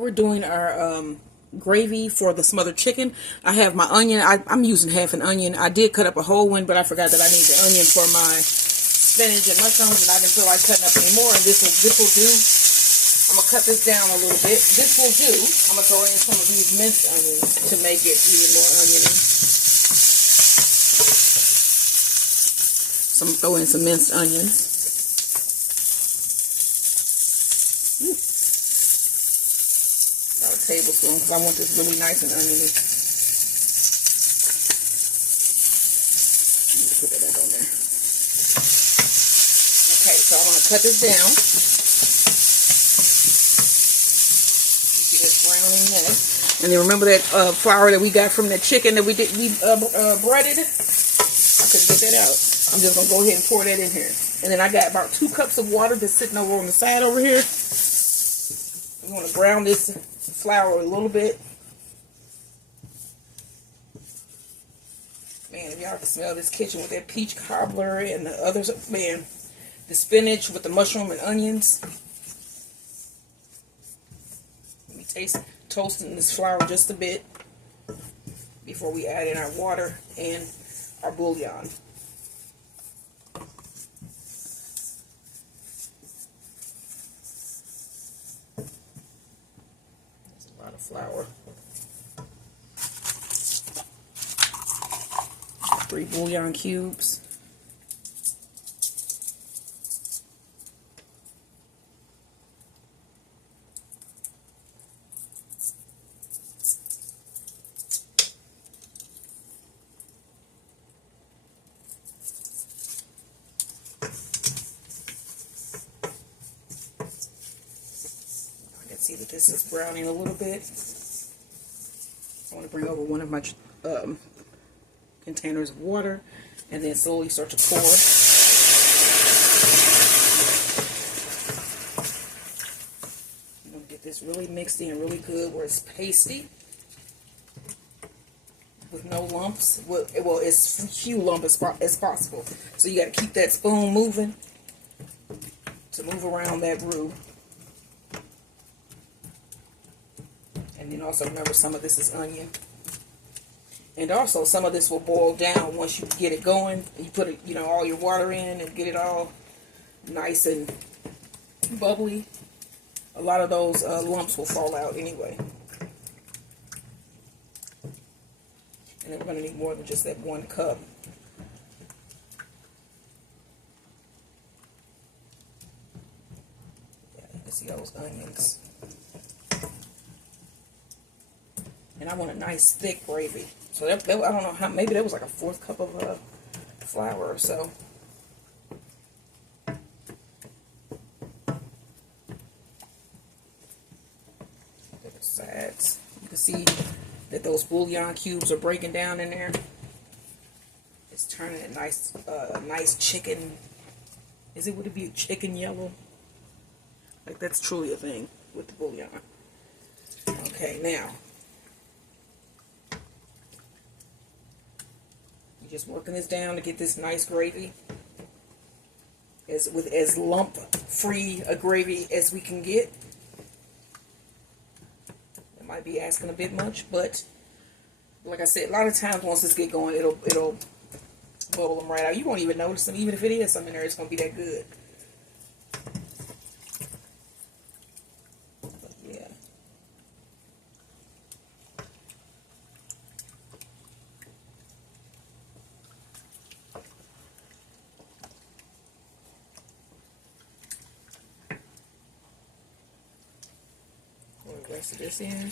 We're doing our gravy for the smothered chicken. I have my onion. I'm using half an onion. I did cut up a whole one, but I forgot that I need the onion for my spinach and mushrooms, and I didn't feel like cutting up any more. And this will do. I'm gonna cut this down a little bit. This will do. I'm gonna throw in some of these minced onions to make it even more oniony. So I'm gonna throw in some minced onions. About a tablespoon, because I want this really nice and oniony. Let me put that back on there. Okay, so I'm gonna cut this down. You see this browning there. And then remember that flour that we got from that chicken that we breaded? I couldn't get that out. I'm just gonna go ahead and pour that in here. And then I got about 2 cups of water that's sitting over on the side over here. We want to brown this flour a little bit. Man, if y'all can smell this kitchen with that peach cobbler and the others, man, the spinach with the mushroom and onions. Let me toasting this flour just a bit before we add in our water and our bouillon. That's a lot of flour. 3 bouillon cubes. See that this is browning a little bit. I want to bring over one of my containers of water and then slowly start to pour. I'm going to get this really mixed in really good where it's pasty with no lumps. Well, as few lumps as possible. So you got to keep that spoon moving to move around that roux. And then also remember, some of this is onion. And also some of this will boil down once you get it going. You put it, all your water in and get it all nice and bubbly. A lot of those lumps will fall out anyway. And then we're going to need more than just that 1 cup. Yeah, you can see those onions. And I want a nice thick gravy. So that, I don't know how, maybe that was like a 4th cup of flour or so. The sides. You can see that those bouillon cubes are breaking down in there. It's turning a nice chicken. Would it be chicken yellow? Like, that's truly a thing with the bouillon. Okay, now. Just working this down to get this nice gravy, with as lump free a gravy as we can get. It might be asking a bit much, but like I said, a lot of times once this get going, it'll bubble them right out. You won't even notice them, even if it is some in there. It's gonna be that good. But yeah. The rest of this in.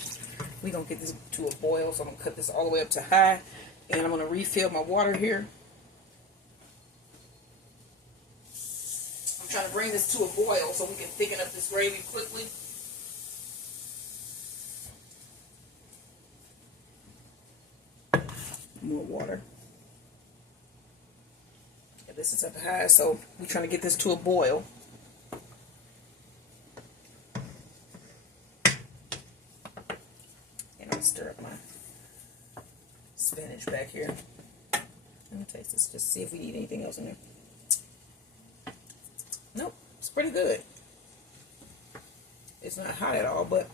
We're going to get this to a boil, so I'm going to cut this all the way up to high, and I'm going to refill my water here. I'm trying to bring this to a boil so we can thicken up this gravy quickly. More water. Yeah, this is up high, so we're trying to get this to a boil. Stir up my spinach back here. Let me taste this, just see if we need anything else in there. Nope, it's pretty good. It's not hot at all, but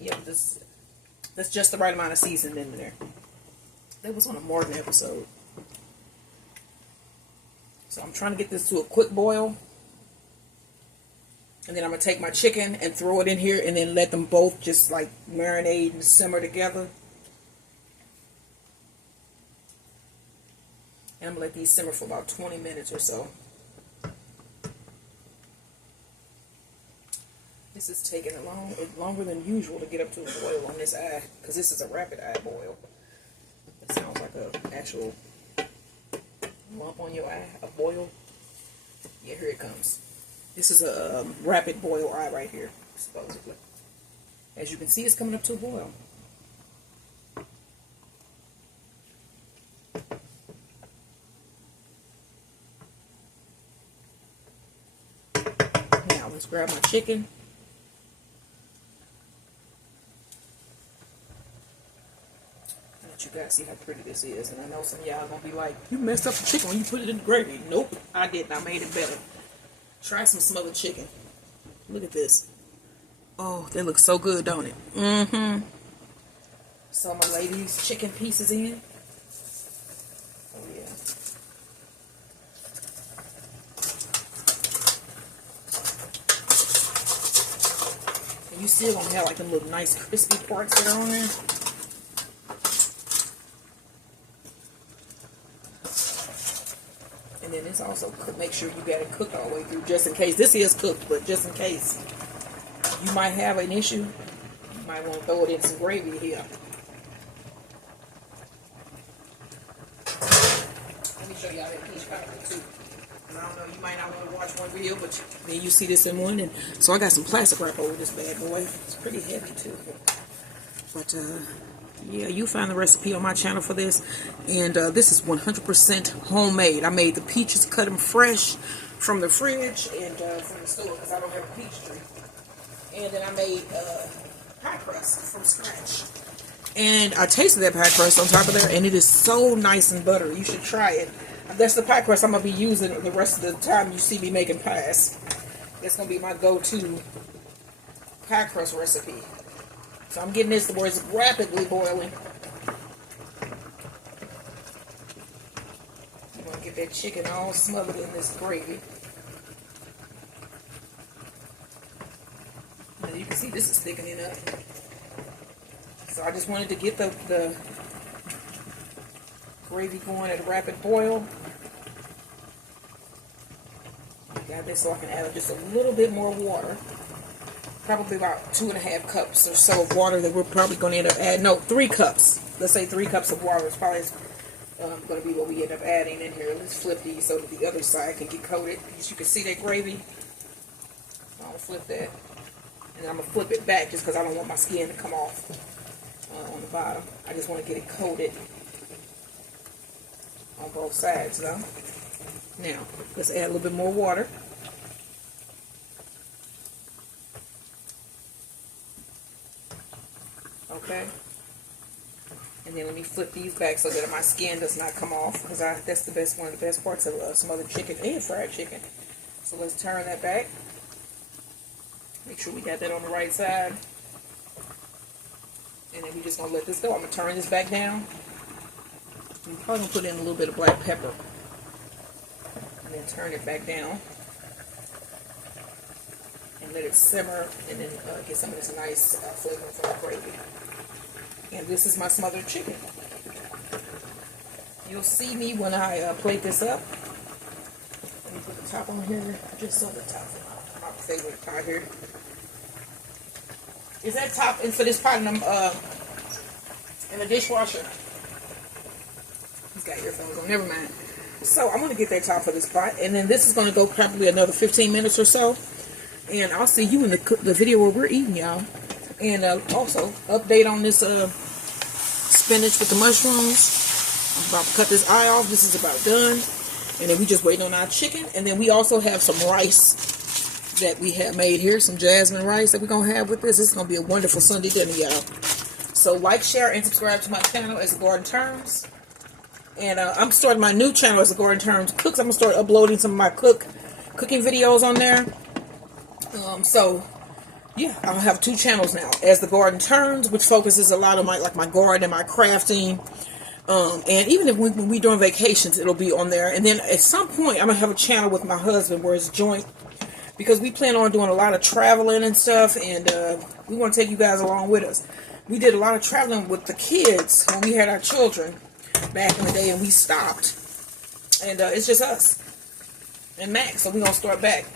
Yep, that's just the right amount of seasoning in there. That was on a Martin episode. So I'm trying to get this to a quick boil. And then I'm going to take my chicken and throw it in here and then let them both just like marinate and simmer together. And I'm going to let these simmer for about 20 minutes or so. This is taking longer than usual to get up to a boil on this eye, because this is a rapid eye boil. It sounds like an actual lump on your eye, a boil. Yeah, here it comes. This is a rapid boil eye right here, supposedly. As you can see, it's coming up to a boil. Now let's grab my chicken. Let you guys see how pretty this is. And I know some of y'all gonna be like, you messed up the chicken when you put it in the gravy. Nope, I didn't. I made it better. Try some smothered chicken. Look at this. Oh, that looks so good, don't it? Mm-hmm. So I'm gonna lay these chicken pieces in. Oh yeah. And you still gonna have like them little nice crispy parts that are on there. And then it's also make sure you got it cooked all the way through, just in case. This is cooked, but just in case you might have an issue, you might want to throw it in some gravy here. Let me show y'all that peach cobbler too. And I don't know, you might not want to watch one video, but then you see this in one. And so I got some plastic wrap over this bad boy. It's pretty heavy too. But yeah, you find the recipe on my channel for this. And this is 100% homemade. I made the peaches, cut them fresh from the fridge and from the store, because I don't have a peach tree. And then I made pie crust from scratch. And I tasted that pie crust on top of there, and it is so nice and buttery. You should try it. That's the pie crust I'm going to be using the rest of the time you see me making pies. That's going to be my go-to pie crust recipe. So I'm getting this to where it's rapidly boiling. I'm going to get that chicken all smothered in this gravy. As you can see, this is thickening up. So I just wanted to get the gravy going at a rapid boil. Got this so I can add just a little bit more water. Probably about 2.5 cups or so of water that we're probably going to end up adding. No, 3 cups. Let's say 3 cups of water is probably going to be what we end up adding in here. Let's flip these so that the other side can get coated. As you can see that gravy. I'm going to flip that. And I'm going to flip it back just because I don't want my skin to come off on the bottom. I just want to get it coated on both sides though. Now, let's add a little bit more water. Okay. And then let me flip these back so that my skin does not come off, because that's one of the best parts of smothered chicken and fried chicken. So let's turn that back. Make sure we got that on the right side. And then we're just going to let this go. I'm going to turn this back down. I'm probably going to put in a little bit of black pepper. And then turn it back down. And let it simmer. And then get some of this nice flavor from the gravy. And this is my smothered chicken. You'll see me when I plate this up. Let me put the top on here. Just on the top of my favorite pot here. Is that top in for this pot in the dishwasher? He's got earphones on. Never mind. So I'm going to get that top for this pot. And then this is going to go probably another 15 minutes or so. And I'll see you in the video where we're eating, y'all. And also, update on this spinach with the mushrooms. I'm about to cut this eye off. This is about done. And then we just waiting on our chicken. And then we also have some rice that we have made here. Some jasmine rice that we're going to have with this. This is going to be a wonderful Sunday dinner, y'all. So like, share, and subscribe to my channel as The Garden Terms. And I'm starting my new channel as The Garden Terms Cooks. I'm going to start uploading some of my cooking videos on there. So yeah, I'll have 2 channels now. As the Garden Turns, which focuses a lot on my garden and my crafting. And even if when we doing vacations, it'll be on there. And then at some point, I'm going to have a channel with my husband where it's joint. Because we plan on doing a lot of traveling and stuff. And we want to take you guys along with us. We did a lot of traveling with the kids when we had our children back in the day. And we stopped. And it's just us and Max. So we're going to start back.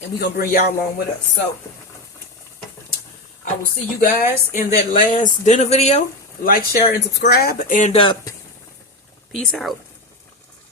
And we're going to bring y'all along with us. So I will see you guys in that last dinner video. Like, share, and subscribe. And peace out.